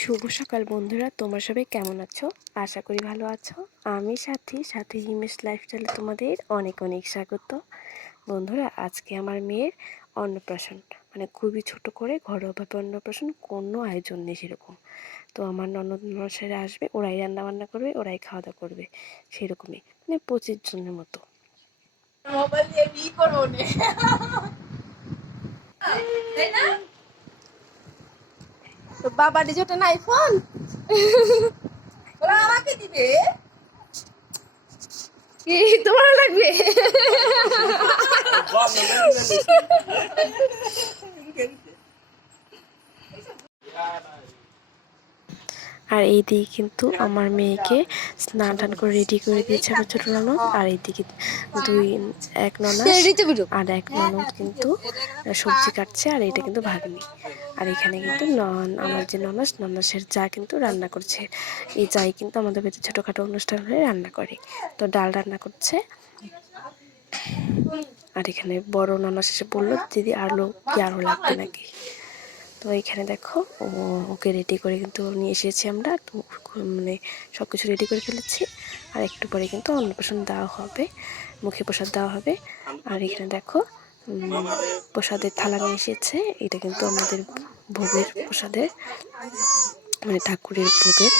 শুভ সকাল বন্ধুরা, তোমরা সবাই কেমন আছো? আশা করি ভালো আছো। আমি সাথী সাথী হিমেশ লাইফস্টাইলে তোমাদের অনেক অনেক স্বাগত। বন্ধুরা, আজকে আমার মেয়ের অন্নপ্রাশন মানে খুবই ছোট করে ঘরোয়াভাবে অন্নপ্রাশন, কোনো আয়োজন নেই সেরকম। তো আমার ননদ মশাইরা আসবে, ওরাই রান্না বান্না করবে, ওরাই খাওয়া দাওয়া করবে, সেরকমই মানে পঁচিশ জনের মতো। মোবাইল দিয়ে করব তো বাবা ডিজোটা না আইফোন ওরা আমাকে দিবে। কি তোমার লাগবে? আর এইদিকে কিন্তু আমার মেয়েকে স্নান টান করে রেডি করে দিয়েছে আমার ছোটো ননদ। আর এইদিকে দুই এক ননদ আর এক ননদ কিন্তু সবজি কাটছে আর এটা কিন্তু ভাগ্নি। আর এখানে কিন্তু নন আমার যে ননস ননসের যা কিন্তু রান্না করছে। এই যাই কিন্তু আমাদের বাড়িতে ছোটোখাটো অনুষ্ঠান হলে রান্না করে। তো ডাল রান্না করছে। আর এখানে বড় ননস এসে বলল দিদি আরও কি আরও লাগবে নাকি? তো এখানে দেখো ওকে রেডি করে কিন্তু নিয়ে এসেছি আমরা। মানে সব কিছু রেডি করে ফেলেছি। আর একটু পরে কিন্তু অন্নপ্রাশন দেওয়া হবে, মুখে প্রসাদ দেওয়া হবে। আর এখানে দেখো প্রসাদের থালা নিয়ে এসেছে। এটা কিন্তু আমাদের ভোগের প্রসাদের মানে ঠাকুরের ভোগের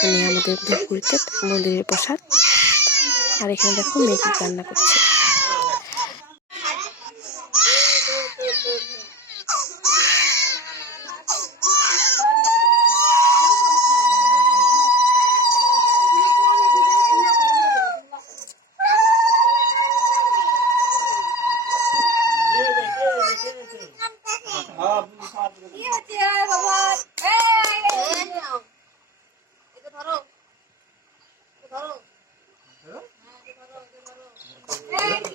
মানে আমাদের ধূপগুড়িতে মন্দিরের প্রসাদ। আর এখানে দেখো মেঘি রান্না করছে কি হচ্ছে বাবা এই এটা ধরো এটা ধরো হ্যাঁ, এটা ধরো, এটা ধরো। এই যে,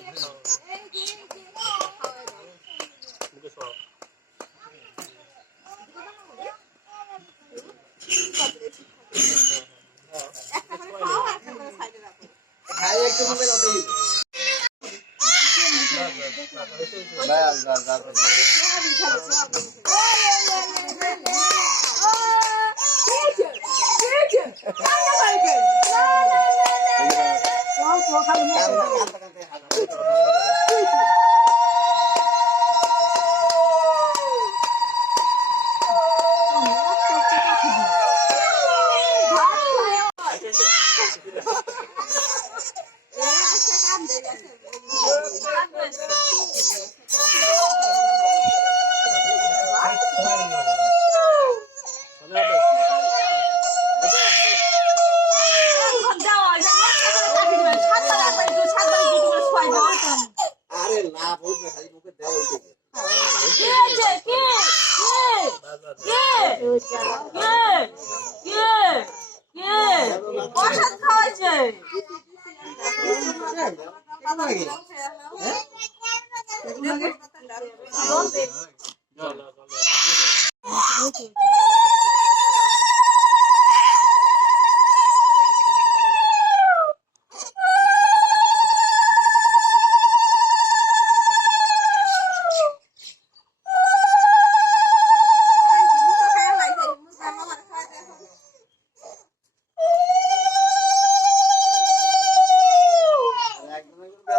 এই যে, এই যে, খাওয়াই দাও। একটা করে খাও, আর একটা করে সাইডে রাখো। আরে প্রসাদ খাওয়াইছে একদম একদম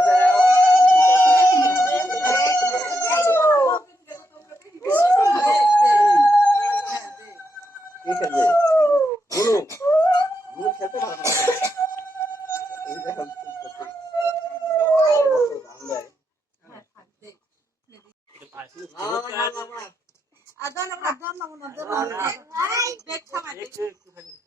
দেওয়া ঠিক আছে বলো মুখ খেতে পারো না এই দেখো দাম দেয় না না না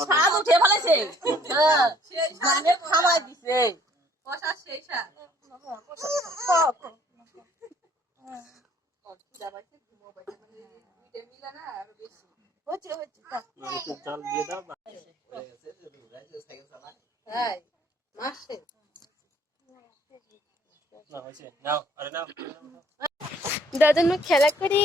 স্বাদ উঠে ফেলেছে হ্যাঁ, গানে খাওয়াই দিছে। কষা সেই স্বাদ মিলে না আরও বেশি হচ্ছে হচ্ছে একটু জল দিয়ে দাও বা- হয়ে গেছে, যে রোগা যে সাইকেল চালায়। তাই মাসে না হয়েছে নাও আরে নাও দাদার মা খেলা করি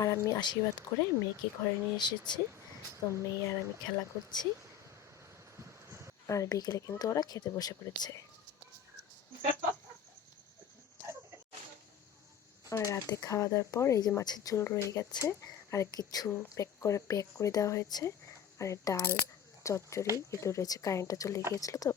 আর আমি আশীর্বাদ করে মেয়েকে ঘরে নিয়ে এসেছি। তো মেয়ে আর আমি খেলা করছি। আর বিকেলে কিন্তু ওরা খেতে বসে পড়েছে। আর রাতে খাওয়া দাওয়ার পর এই যে মাছের ঝোল রয়ে গেছে, আর কিছু প্যাক করে প্যাক করে দেওয়া হয়েছে। আর ডাল, চচ্চড়ি, এগুলো রয়েছে। কারেন্টটা চলে গিয়েছিল তো।